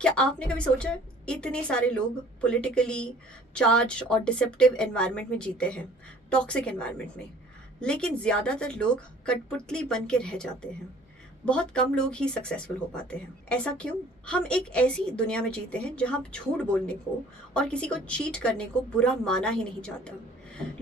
क्या आपने कभी सोचा है इतने सारे लोग पॉलिटिकली चार्ज और डिसेप्टिव एनवायरनमेंट में जीते हैं, टॉक्सिक एनवायरनमेंट में, लेकिन ज़्यादातर लोग कठपुतली बन के रह जाते हैं। बहुत कम लोग ही सक्सेसफुल हो पाते हैं। ऐसा क्यों? हम एक ऐसी दुनिया में जीते हैं जहाँ झूठ बोलने को और किसी को चीट करने को बुरा माना ही नहीं जाता।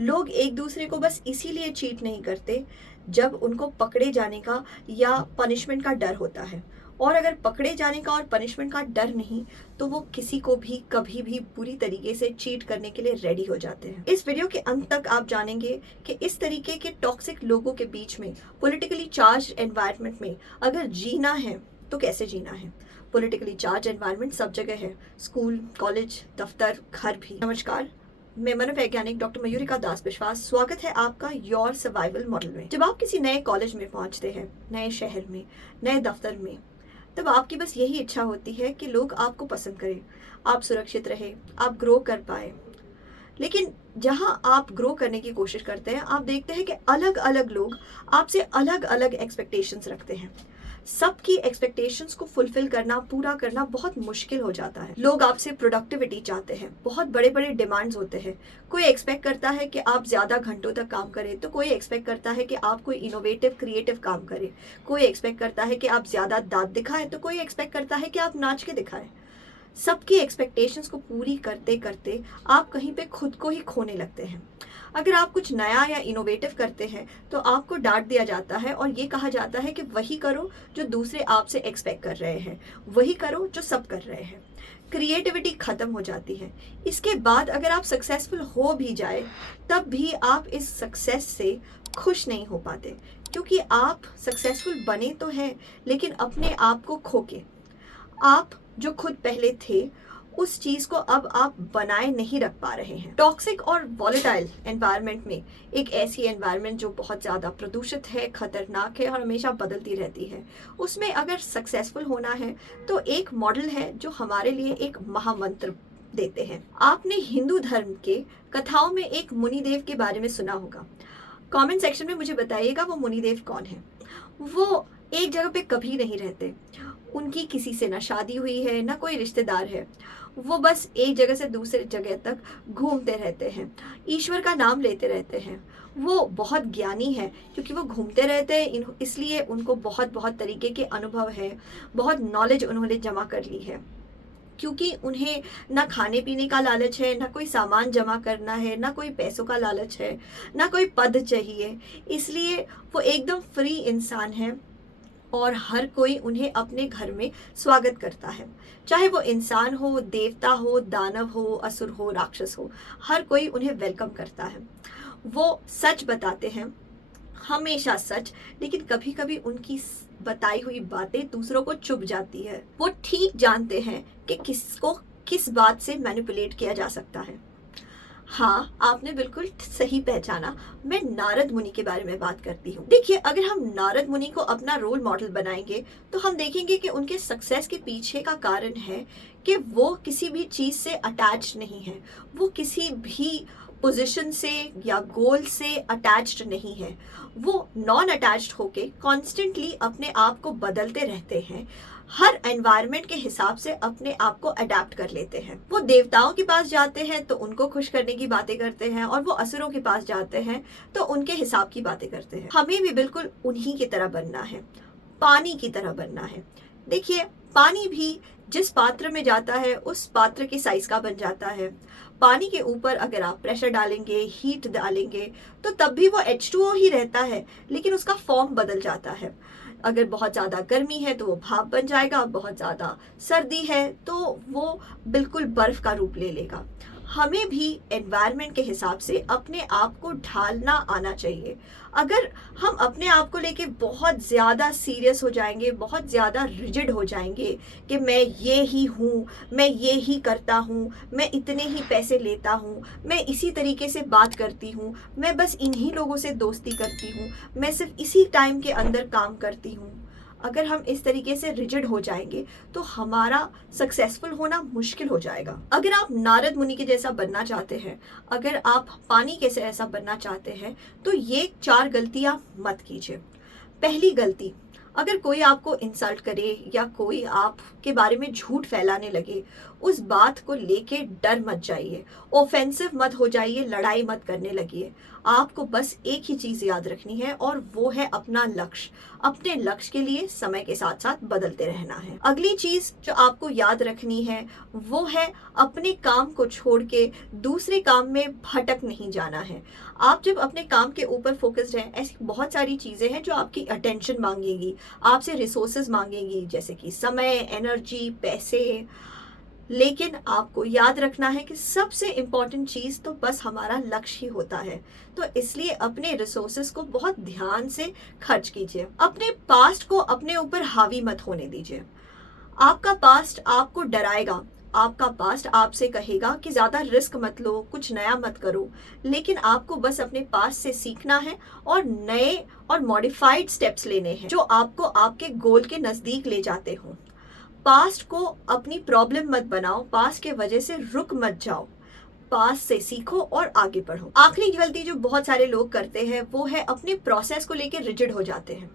लोग एक दूसरे को बस इसीलिए चीट नहीं करते जब उनको पकड़े जाने का या पनिशमेंट का डर होता है। और अगर पकड़े जाने का और पनिशमेंट का डर नहीं, तो वो किसी को भी कभी भी बुरी तरीके से चीट करने के लिए रेडी हो जाते हैं। इस वीडियो के अंत तक आप जानेंगे कि इस तरीके के टॉक्सिक लोगों के बीच में, पॉलिटिकली चार्ज एनवायरनमेंट में अगर जीना है तो कैसे जीना है। पॉलिटिकली चार्ज एनवायरनमेंट सब जगह है, स्कूल, कॉलेज, दफ्तर, घर भी। नमस्कार, मैं मनोवैज्ञानिक डॉक्टर मयूरिका दास विश्वास। स्वागत है आपका योर सर्वाइवल मॉडल में। जब आप किसी नए कॉलेज में पहुंचते हैं, नए शहर में, नए दफ्तर में, तब आपकी बस यही इच्छा होती है कि लोग आपको पसंद करें, आप सुरक्षित रहे, आप ग्रो कर पाए। लेकिन जहां आप ग्रो करने की कोशिश करते हैं, आप देखते हैं कि अलग अलग लोग आपसे अलग अलग एक्सपेक्टेशंस रखते हैं। सबकी एक्सपेक्टेशंस को फुलफिल करना, पूरा करना बहुत मुश्किल हो जाता है। लोग आपसे प्रोडक्टिविटी चाहते हैं, बहुत बड़े बड़े डिमांड्स होते हैं। कोई एक्सपेक्ट करता है कि आप ज़्यादा घंटों तक काम करें, तो कोई एक्सपेक्ट करता है कि आप कोई इनोवेटिव क्रिएटिव काम करें। कोई एक्सपेक्ट करता है कि आप ज़्यादा दांत दिखाएं, तो कोई एक्सपेक्ट करता है कि आप नाच के दिखाएं। सबकी एक्सपेक्टेशंस को पूरी करते करते आप कहीं पे खुद को ही खोने लगते हैं। अगर आप कुछ नया या इनोवेटिव करते हैं तो आपको डांट दिया जाता है और ये कहा जाता है कि वही करो जो दूसरे आपसे एक्सपेक्ट कर रहे हैं, वही करो जो सब कर रहे हैं। क्रिएटिविटी खत्म हो जाती है। इसके बाद अगर आप सक्सेसफुल हो भी जाए, तब भी आप इस सक्सेस से खुश नहीं हो पाते, क्योंकि आप सक्सेसफुल बने तो हैं, लेकिन अपने आप को खो के। आप जो खुद पहले थे, उस चीज को अब आप बनाए नहीं रख पा रहे हैं। टॉक्सिक और वॉलेटाइल एनवायरनमेंट में एक ऐसी एनवायरनमेंट जो बहुत ज़्यादा प्रदूषित है, खतरनाक है और हमेशा बदलती रहती है, उसमें अगर सक्सेसफुल होना है तो एक मॉडल है जो हमारे लिए एक महामंत्र देते हैं। आपने हिंदू धर्म के कथाओं में एक मुनिदेव के बारे में सुना होगा। कमेंट सेक्शन में मुझे बताइएगा वो मुनिदेव कौन है। वो एक जगह पे कभी नहीं रहते। उनकी किसी से ना शादी हुई है, ना कोई रिश्तेदार है। वो बस एक जगह से दूसरे जगह तक घूमते रहते हैं, ईश्वर का नाम लेते रहते हैं। वो बहुत ज्ञानी है, क्योंकि वो घूमते रहते हैं, इसलिए उनको बहुत बहुत तरीके के अनुभव है, बहुत नॉलेज उन्होंने जमा कर ली है। क्योंकि उन्हें ना खाने पीने का लालच है, ना कोई सामान जमा करना है, ना कोई पैसों का लालच है, ना कोई पद चाहिए, इसलिए वो एकदम फ्री इंसान है और हर कोई उन्हें अपने घर में स्वागत करता है। चाहे वो इंसान हो, देवता हो, दानव हो, असुर हो, राक्षस हो, हर कोई उन्हें वेलकम करता है। वो सच बताते हैं, हमेशा सच, लेकिन कभी कभी उनकी बताई हुई बातें दूसरों को चुभ जाती है। वो ठीक जानते हैं कि किसको किस बात से मैनिपुलेट किया जा सकता है। हाँ, आपने बिल्कुल सही पहचाना, मैं नारद मुनि के बारे में बात करती हूँ। देखिए, अगर हम नारद मुनि को अपना रोल मॉडल बनाएंगे तो हम देखेंगे कि उनके सक्सेस के पीछे का कारण है कि वो किसी भी चीज से अटैच नहीं है। वो किसी भी पोजीशन से या गोल से अटैच्ड नहीं है। वो नॉन अटैच्ड होके कॉन्स्टेंटली अपने आप को बदलते रहते हैं, हर एनवायरनमेंट के हिसाब से अपने आप को अडेप्ट कर लेते हैं। वो देवताओं के पास जाते हैं तो उनको खुश करने की बातें करते हैं, और वो असुरों के पास जाते हैं तो उनके हिसाब की बातें करते हैं। हमें भी बिल्कुल उन्हीं की तरह बनना है, पानी की तरह बनना है। देखिए, पानी भी जिस पात्र में जाता है उस पात्र के साइज का बन जाता है। पानी के ऊपर अगर आप प्रेशर डालेंगे, हीट डालेंगे, तो तब भी वो H2O ही रहता है, लेकिन उसका फॉर्म बदल जाता है। अगर बहुत ज़्यादा गर्मी है तो वो भाप बन जाएगा, बहुत ज़्यादा सर्दी है तो वो बिल्कुल बर्फ का रूप ले लेगा। हमें भी एनवायरनमेंट के हिसाब से अपने आप को ढालना आना चाहिए। अगर हम अपने आप को लेके बहुत ज़्यादा सीरियस हो जाएंगे, बहुत ज़्यादा रिजिड हो जाएंगे कि मैं ये ही हूँ, मैं ये ही करता हूँ, मैं इतने ही पैसे लेता हूँ, मैं इसी तरीके से बात करती हूँ, मैं बस इन्हीं लोगों से दोस्ती करती हूँ, मैं सिर्फ इसी टाइम के अंदर काम करती हूँ, अगर हम इस तरीके से रिजिड हो जाएंगे तो हमारा सक्सेसफुल होना मुश्किल हो जाएगा। अगर आप नारद मुनि के जैसा बनना चाहते हैं, अगर आप पानी के ऐसा बनना चाहते हैं, तो ये 4 गलतियां मत कीजिए। पहली गलती, अगर कोई आपको इंसल्ट करे या कोई आपके आपके बारे में झूठ फैलाने लगे, उस बात को लेके डर मत जाइए, ऑफेंसिव मत हो जाइए, लड़ाई मत करने लगिए। आपको बस एक ही चीज याद रखनी है और वो है अपना लक्ष्य। अपने लक्ष्य के लिए समय के साथ साथ बदलते रहना है। अगली चीज जो आपको याद रखनी है वो है अपने काम को छोड़ के दूसरे काम में भटक नहीं जाना है। आप जब अपने काम के ऊपर फोकस्ड हैं, ऐसी बहुत सारी चीजें हैं जो आपकी अटेंशन मांगेगी, आपसे रिसोर्सेज मांगेगी, जैसे कि समय, एनर्जी, पैसे। लेकिन आपको याद रखना है कि सबसे इम्पॉर्टेंट चीज तो बस हमारा लक्ष्य ही होता है। तो इसलिए अपने रिसोर्सेज को बहुत ध्यान से खर्च कीजिए। अपने पास्ट को अपने ऊपर हावी मत होने दीजिए। आपका पास्ट आपको डराएगा, आपका पास्ट आपसे कहेगा कि ज्यादा रिस्क मत लो, कुछ नया मत करो। लेकिन आपको बस अपने पास्ट से सीखना है और नए और मॉडिफाइड स्टेप्स लेने हैं जो आपको आपके गोल के नजदीक ले जाते हों। पास्ट को अपनी प्रॉब्लम मत बनाओ, पास्ट के वजह से रुक मत जाओ, पास्ट से सीखो और आगे बढ़ो। आखिरी गलती जो बहुत सारे लोग करते हैं वो है अपने प्रोसेस को लेकर रिजिड हो जाते हैं।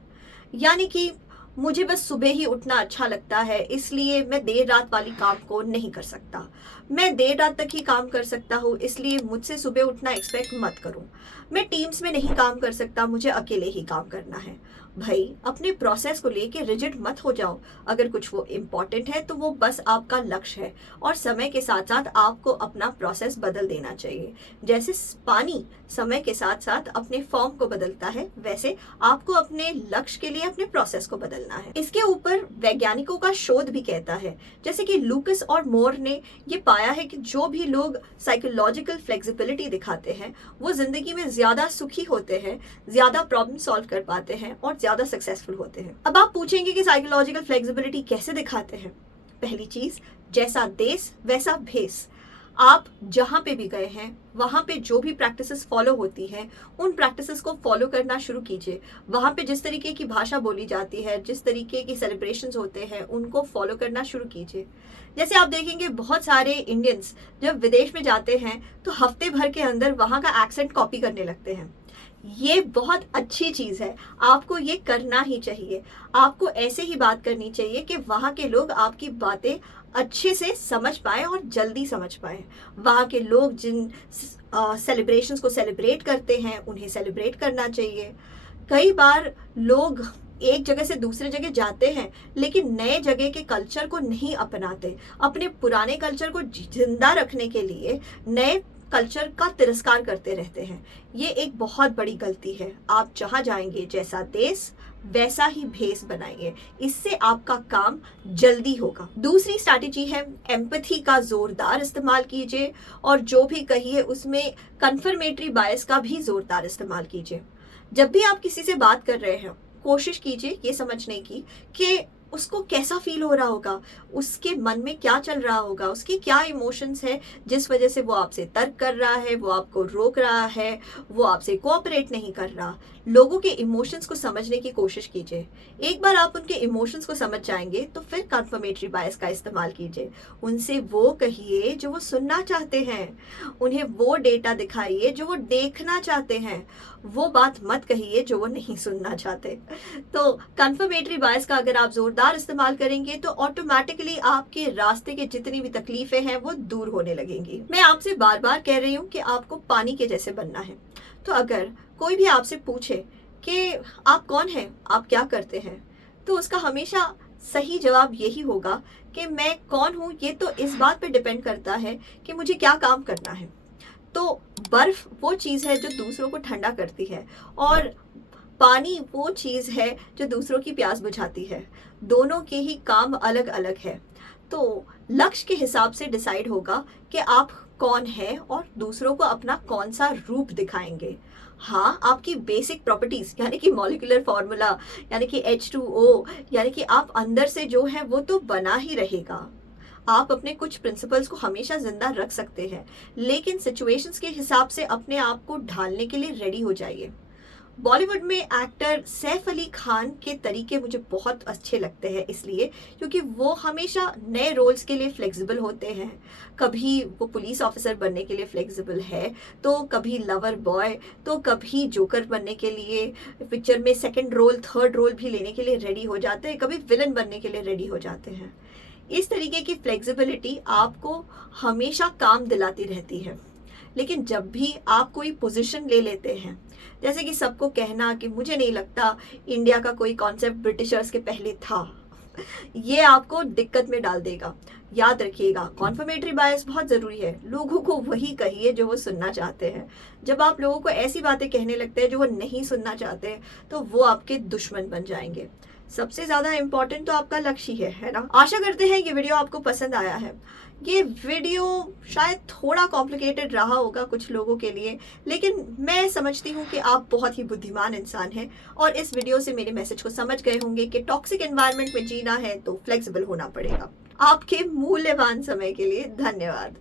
यानी कि मुझे बस सुबह ही उठना अच्छा लगता है, इसलिए मैं देर रात वाली काम को नहीं कर सकता। मैं देर रात तक ही काम कर सकता हूँ, इसलिए मुझसे सुबह उठना एक्सपेक्ट मत करो। मैं टीम्स में नहीं काम कर सकता, मुझे अकेले ही काम करना है। भाई, अपने प्रोसेस को लेके रिजिड मत हो जाओ। अगर कुछ वो इम्पोर्टेंट है तो वो बस आपका लक्ष्य है और समय के साथ साथ आपको अपना प्रोसेस बदल देना चाहिए। जैसे पानी समय के साथ साथ अपने फॉर्म को बदलता है, वैसे आपको अपने लक्ष्य के लिए अपने प्रोसेस को बदलना है। इसके ऊपर वैज्ञानिकों का शोध भी कहता है, जैसे कि लूकस और मोर ने ये पाया है कि जो भी लोग साइकोलॉजिकल फ्लेक्सिबिलिटी दिखाते हैं वो जिंदगी में ज्यादा सुखी होते हैं, ज्यादा प्रॉब्लम सॉल्व कर पाते हैं और ज्यादा सक्सेसफुल होते हैं। अब आप पूछेंगे कि साइकोलॉजिकल फ्लेक्सिबिलिटी कैसे दिखाते हैं। पहली चीज, जैसा देश वैसा भेष। आप जहां पे भी गए हैं वहां पे जो भी प्रैक्टिसेस फॉलो होती हैं उन प्रैक्टिसेस को फॉलो करना शुरू कीजिए। वहां पे जिस तरीके की भाषा बोली जाती है, जिस तरीके की सेलिब्रेशंस होते हैं, उनको फॉलो करना शुरू कीजिए। जैसे आप देखेंगे बहुत सारे इंडियंस जब विदेश में जाते हैं तो हफ्ते भर के अंदर वहां का एक्सेंट कॉपी करने लगते हैं। ये बहुत अच्छी चीज है, आपको ये करना ही चाहिए। आपको ऐसे ही बात करनी चाहिए कि वहाँ के लोग आपकी बातें अच्छे से समझ पाए और जल्दी समझ पाए। वहाँ के लोग जिन सेलिब्रेशंस को सेलिब्रेट करते हैं उन्हें सेलिब्रेट करना चाहिए। कई बार लोग एक जगह से दूसरे जगह जाते हैं लेकिन नए जगह के कल्चर को नहीं अपनाते। अपने पुराने कल्चर को जिंदा रखने के लिए नए कल्चर का तिरस्कार करते रहते हैं। ये एक बहुत बड़ी गलती है। आप जहां जाएंगे जैसा देश वैसा ही भेष बनाइए, इससे आपका काम जल्दी होगा। दूसरी स्ट्रैटेजी है एम्पैथी का जोरदार इस्तेमाल कीजिए और जो भी कहिए उसमें कंफर्मेटरी बायस का भी जोरदार इस्तेमाल कीजिए। जब भी आप किसी से बात कर रहे हैं कोशिश कीजिए ये समझने की कि उसको कैसा फील हो रहा होगा, उसके मन में क्या चल रहा होगा, उसकी क्या इमोशंस है जिस वजह से वो आपसे तर्क कर रहा है, वो आपको रोक रहा है, वो आपसे कोऑपरेट नहीं कर रहा। लोगों के इमोशंस को समझने की कोशिश कीजिए। एक बार आप उनके इमोशंस को समझ जाएंगे तो फिर कंफर्मेटरी बायस का इस्तेमाल कीजिए। उनसे वो कहिए जो वो सुनना चाहते हैं, उन्हें वो डेटा दिखाइए जो वो देखना चाहते हैं, वो बात मत कहिए जो वो नहीं सुनना चाहते। तो कंफर्मेटरी बायस का अगर आप जोरदार इस्तेमाल करेंगे तो ऑटोमेटिकली आपके रास्ते के जितनी भी तकलीफें हैं वो दूर होने लगेंगी। मैं आपसे बार बार कह रही हूँ कि आपको पानी के जैसे बनना है। तो अगर कोई भी आपसे पूछे कि आप कौन हैं, आप क्या करते हैं, तो उसका हमेशा सही जवाब यही होगा कि मैं कौन हूँ ये तो इस बात पे डिपेंड करता है कि मुझे क्या काम करना है। तो बर्फ वो चीज़ है जो दूसरों को ठंडा करती है और पानी वो चीज़ है जो दूसरों की प्यास बुझाती है। दोनों के ही काम अलग अलग है। तो लक्ष्य के हिसाब से डिसाइड होगा कि आप कौन है और दूसरों को अपना कौन सा रूप दिखाएंगे। हाँ, आपकी बेसिक प्रॉपर्टीज यानी कि मॉलिक्यूलर फॉर्मूला यानी कि H2O यानी कि आप अंदर से जो है वो तो बना ही रहेगा। आप अपने कुछ प्रिंसिपल्स को हमेशा जिंदा रख सकते हैं, लेकिन सिचुएशंस के हिसाब से अपने आप को ढालने के लिए रेडी हो जाइए। बॉलीवुड में एक्टर सैफ अली खान के तरीके मुझे बहुत अच्छे लगते हैं, इसलिए क्योंकि वो हमेशा नए रोल्स के लिए फ्लेक्सिबल होते हैं। कभी वो पुलिस ऑफिसर बनने के लिए फ्लेक्सिबल है, तो कभी लवर बॉय, तो कभी जोकर बनने के लिए पिक्चर में सेकंड रोल थर्ड रोल भी लेने के लिए रेडी हो जाते हैं, कभी विलन बनने के लिए रेडी हो जाते हैं। इस तरीके की फ्लेक्सिबिलिटी आपको हमेशा काम दिलाती रहती है। लेकिन जब भी आप कोई पोजीशन ले लेते हैं, जैसे कि सबको कहना कि मुझे नहीं लगता इंडिया का कोई कॉन्सेप्ट ब्रिटिशर्स के पहले था, ये आपको दिक्कत में डाल देगा। याद रखिएगा, कॉन्फर्मेटरी बायस बहुत ज़रूरी है। लोगों को वही कहिए जो वो सुनना चाहते हैं। जब आप लोगों को ऐसी बातें कहने लगते हैं जो वो नहीं सुनना चाहते, तो वो आपके दुश्मन बन जाएंगे। सबसे ज़्यादा इम्पोर्टेंट तो आपका लक्ष्य ही है ना। आशा करते हैं ये वीडियो आपको पसंद आया है। ये वीडियो शायद थोड़ा कॉम्प्लिकेटेड रहा होगा कुछ लोगों के लिए, लेकिन मैं समझती हूँ कि आप बहुत ही बुद्धिमान इंसान हैं और इस वीडियो से मेरे मैसेज को समझ गए होंगे कि टॉक्सिक एनवायरनमेंट में जीना है तो फ्लेक्सिबल होना पड़ेगा। आपके मूल्यवान समय के लिए धन्यवाद।